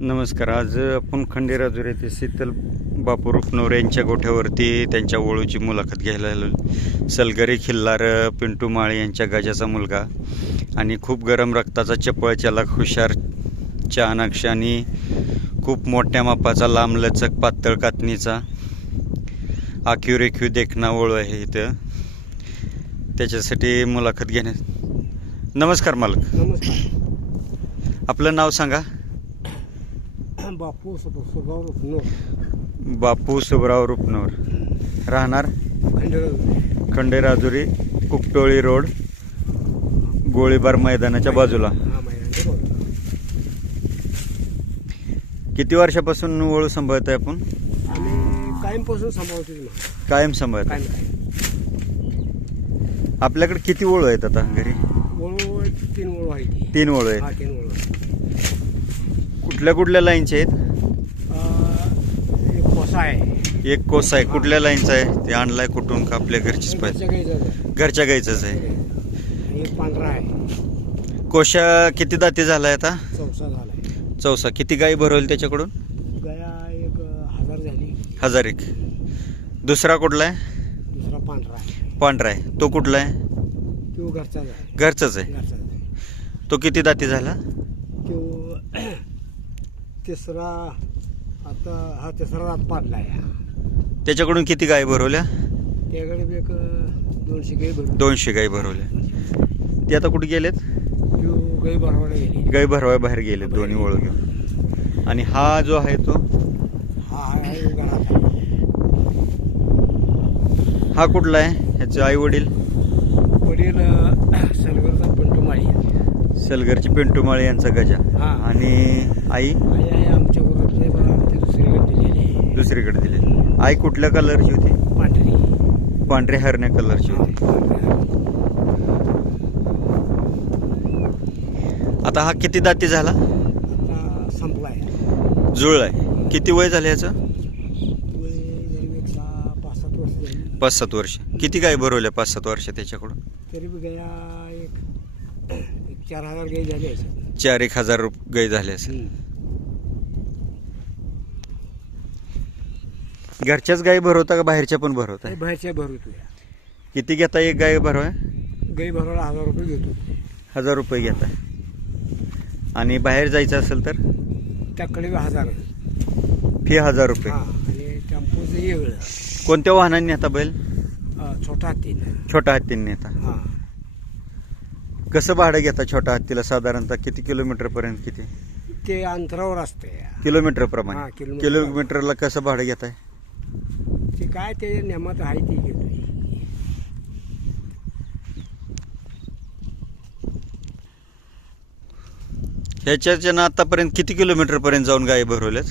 नमस्कार. आज आपण खंडेराजूर येथे शीतल बापू रुपनवर यांच्या गोठ्यावरती त्यांच्या वळूची मुलाखत घ्यायला आलो. सलगरी खिल्लार पिंटू माळे यांच्या गजाचा मुलगा आणि खूप गरम रक्ताचा चपळ चलाक हुशार चाणाक्ष आणि खूप मोठ्या मापाचा लांबलचक पातळ कातणीचा आखीव रेखीव देखणा वळू आहे इथं. त्याच्यासाठी मुलाखत घेण्यात नमस्कार मालक. नमस्कार. आपलं नाव सांगा. बापू सुभाव बापू सुबराव रुपनवर राहणार? खंडेराव खंडेराजुरी कुकटोळी रोड गोळीबार मैदानाच्या बाजूला. हा महिन्यांचे बोल किती वर्षापासून वळू सांभाळतोय आपण? आम्ही कायमपासून सांभाळतो ती. कायम सांभाळत कायम कायम आपल्याकडे किती वळू आहेत आता घरी? वळू तीन वळू आहे ती तीन वळू हा आहेत तीन वळू आहे. कुठल्या कुठल्या लाईनचे आहेत? अं, एक कोसा आहे. एक कोस आहे. कुठल्या लाईनचा आहे? ते आणलाय कुठून? का आपल्या घरचीच पाहिजे घरच्या गाईचं आहे. घरच्या गाईचंच आहे. आणि एक पांढरा आहे. कोशा किती दाती झालाय आता? चौसा झालाय. चौसा. किती गाई भरवली त्याच्याकडून? गया एक अं, हजार झाली. हजार एक. दुसरा कुठला आहे? दुसरा पांढरा आहे. पांढरा आहे. तो कुठला आहे? तो घरचाच आहे. घरचाच आहे. घरचाच आहे. तो किती दाती झाला? तिसरा आता हा तिसरा रात पाडला आहे त्याच्याकडून किती गाय भरवल्या? त्याकडे बी एक दोनशे गाई भरून दोनशे गाई भरवल्या. ते आता कुठे गेलेत? त्यो गाई भरवायला गेली गाई भरवाय बाहेर गेले दोन्ही वळू घेऊन आणि हा जो आहे तो? हा हा आहे घरात आहे. हा कुठला आहे? ह्याचे आई वडील वडील सलगरचा. सलगरची पिंटू माळे यांचा गजा. हा. आणि आई? आई आहे आमच्या बरं आमच्या दुसरीकडे दिलेली आहे. दुसरीकडे दिली आई कुठल्या कलरची होती? पांढरी. पांढऱ्या हरण्या कलरची होती. आता हा किती दाती झाला? आता संपला आहे जुळ आहे किती वय झालं ह्याचं वय जरी एक सहा पाच सात वर्ष. झाली पाच सात वर्ष किती गाय भरवल्या पाच सात वर्ष त्याच्याकडून तरी बी गया एक चार हजार गाई झाली आहे चार एक हजार रुप गाय झाले असेल. घरच्याच गाई भरवता का बाहेरच्या पण भरवता? बाहेरच्या भरवतो किती घेता एक गाय भरवाय गाई भरवायला हजार रुपये घेतो. हजार रुपये घेताय आणि बाहेर जायचं असेल तर? त्याकडे हजार. फी हजार रुपये. आणि टेम्पोचं वेगळं. कोणत्या वाहनांनी नेता बैल? छोटा तीन छोटा हत्तीने नेता. हा. कसं भाडं घेता छोटा हत्तीला? साधारणतः किती किलोमीटर पर्यंत किती? ते अंतरावर असते किलोमीटर हा, प्रमाणे किलोमीटर. किलोमीटरला कसं भाडं घेताय? ते काय ते नेमत आहे ते घेतोय ह्याच्याच्यानं आतापर्यंत किती किलोमीटर पर्यंत जाऊन गाय भरवल्यात?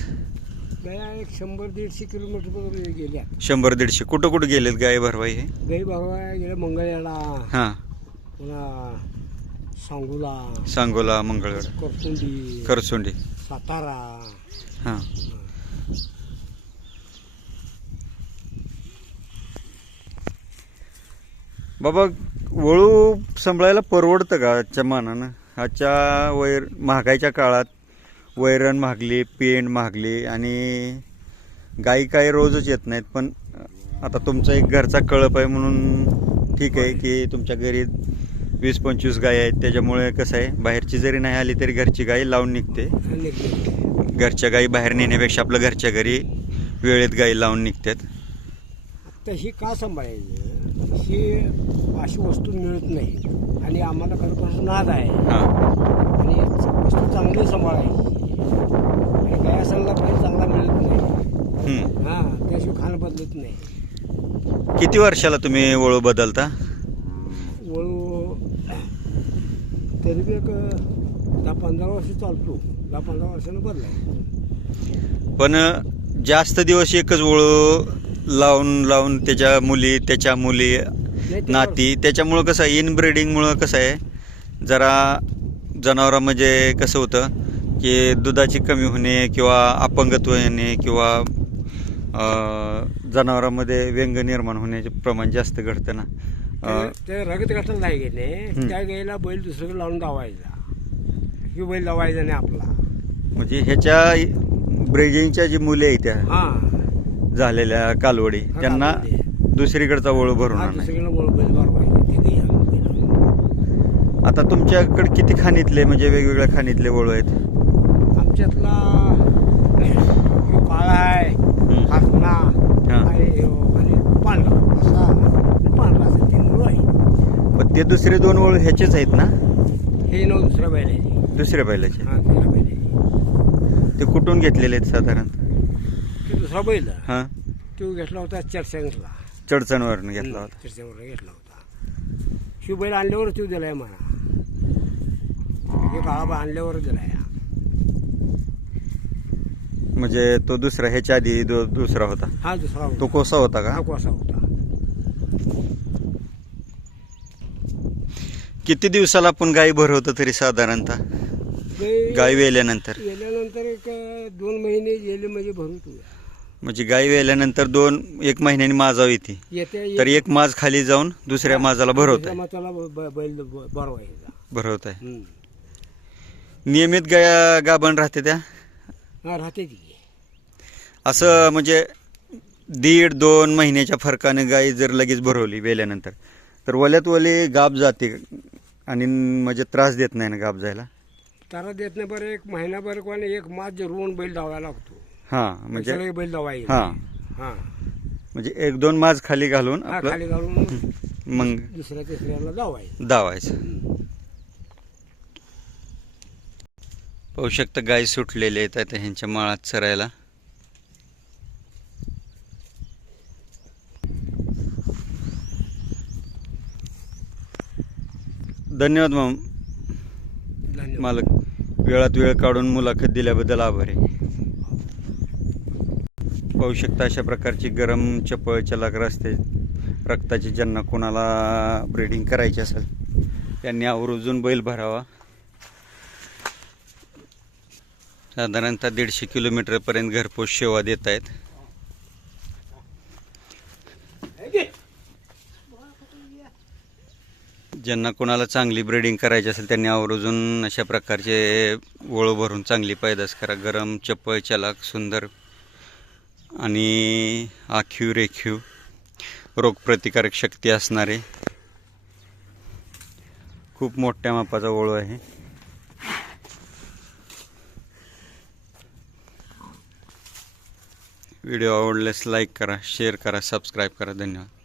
गया एक शंभर दीडशे किलोमीटर पर्यंत गेल्या शंभर दीडशे. कुठं कुठं गेलेत गाय भरवाई हे? गाई भरवायला गेल्या मंगळयाला. हां. पुन्हा सांगूला सांगोला मंगळवेढ करसुंडी करसोंडी. सातारा. हां. बाबा वळू सांभाळायला परवडतं का आजच्या मानानं? आजच्या वैर महागाईच्या काळात वैरण महागली पेंड महागली आणि गाई काही रोजच येत नाहीत पण आता तुमचा एक घरचा कळप आहे म्हणून ठीक आहे की तुमच्या घरी वीस पंचवीस गाय आहेत. त्याच्यामुळे कसं आहे बाहेरची जरी नाही आली तरी घरची गाई लावून निघते. घरच्या गाई बाहेर नेण्यापेक्षा आपलं घरच्या घरी वेळेत गाई लावून निघतात. तर ही का सांभाळायची? ही अशी वस्तू मिळत नाही. आणि आम्हाला खरोखर नाद आहे. हां. आणि वस्तू चांगली सांभाळायची. आणि काय सांगला चांगला मिळत नाही. हा त्याशिवाय खाणं बदलत नाही. किती वर्षाला तुम्ही वळू बदलता वळू तरी बी एक दहा पंधरा वर्ष चालतो. दहा पंधरा वर्षानं बदलाय. पण जास्त दिवस एकच वळू लावून लावून त्याच्या मुली त्याच्या मुली नाती त्याच्यामुळं कसं आहे इनब्रिडिंगमुळं कसं आहे जरा जनावरं म्हणजे कसं होतं की दुधाची कमी होणे किंवा अपंगत्व येणे किंवा जनावरांमध्ये व्यंग निर्माण होण्याचे प्रमाण जास्त घडतं ना. ते- रगत गटाला नाही गेले. त्या गाईला बैल दुसरीकडे लावून धावायचा. की बैल लावायचा नाही आपला. म्हणजे ह्याच्या ब्रेजिंगच्या जी मुले आहेत त्या हा. झालेल्या कालवडी त्यांना. दुसरीकडचा वळू भरून दुसरीकडे बोल बैल. आता तुमच्याकडे किती खाणीतले म्हणजे वेगवेगळ्या खाणीतले वळू आहेत? आमच्यातला काळा आहे. हासना आणि पांढरा असा. पांढरा असं तीन आहे. पण ते दुसरे दोन वळू ह्याचेच आहेत ना? हे नऊ दुसऱ्या बैलाचे. दुसऱ्या बैलाचे. हा दुसऱ्या बैलाचे. ते कुठून घेतलेले आहेत साधारण? ते दुसरा बैल हा. तो घेतला होता चर्चांसला चडचणवरून घेतला होता. चर्चावर घेतला होता. शिव बैल आणल्यावर तो दिलाय मला हे बैल आणल्यावर दिलाय. म्हणजे तो दुसरा ह्याच्या आधी दो- दुसरा होता. हा दुसरा होता. तो कोसा होता हा का कोसा होता. किती दिवसाला आपण गाई भरवतो तरी साधारणतः? गाई- गाय वेल्यानंतर. गेल्यानंतर एक दोन महिने गेले म्हणजे भरून तू म्हणजे गाय वेल्यानंतर दोन एक महिन्याने माजावी ती. येते तर एक माज खाली जाऊन दुसऱ्या माजाला भरवत आहे माताला बैल ब- बरवायचा भरवत आहे हम्म. नियमित गाया गाभण राहते त्या? हा राहते ती. असं म्हणजे दीड दोन महिन्याच्या फरकाने गाय जर लगेच भरवली वेल्यानंतर तर वल्यात वली गाब जाते. आणि म्हणजे त्रास देत नाही ना गाब जायला? तारा देत नाही बरं एक महिनाभर कोणी एक मास रोवून बैल धावायला लागतो. हां म्हणजे सगळे बैल धावाय हा. हा. म्हणजे एक दोन माज खाली घालून हा आपलं खाली घालून मग दुसऱ्या तिसऱ्याला धावायचं. दावायचं पाहू शकता गाय सुटलेले आहेत आता ह्यांच्या माळात चरायला. धन्यवाद माम. मालक वेळात वेळ काढून मुलाखत दिल्याबद्दल आभार. आहे पाहू शकता अशा प्रकारची गरम चपळ चलाक रस्ते रक्ताची ज्यांना कोणाला ब्रीडिंग करायची असेल त्यांनी आवर्जून बैल भरावा. साधारणतः दीडशे किलोमीटरपर्यंत घरपोच सेवा देत आहेत. ज्यांना कोणाला चांगली ब्रीडिंग करायची असेल त्यांनी आवर्जून अशा प्रकारचे ओळू भरून चांगली पैदास करा. गरम चपळ चलाक सुंदर आणि आखीव रेखीव रोगप्रतिकारक शक्ती असणारे खूप मोठ्या मापाचा वळू आहे. व्हिडिओ आवडल्यास लाईक करा शेअर करा सबस्क्राईब करा. धन्यवाद.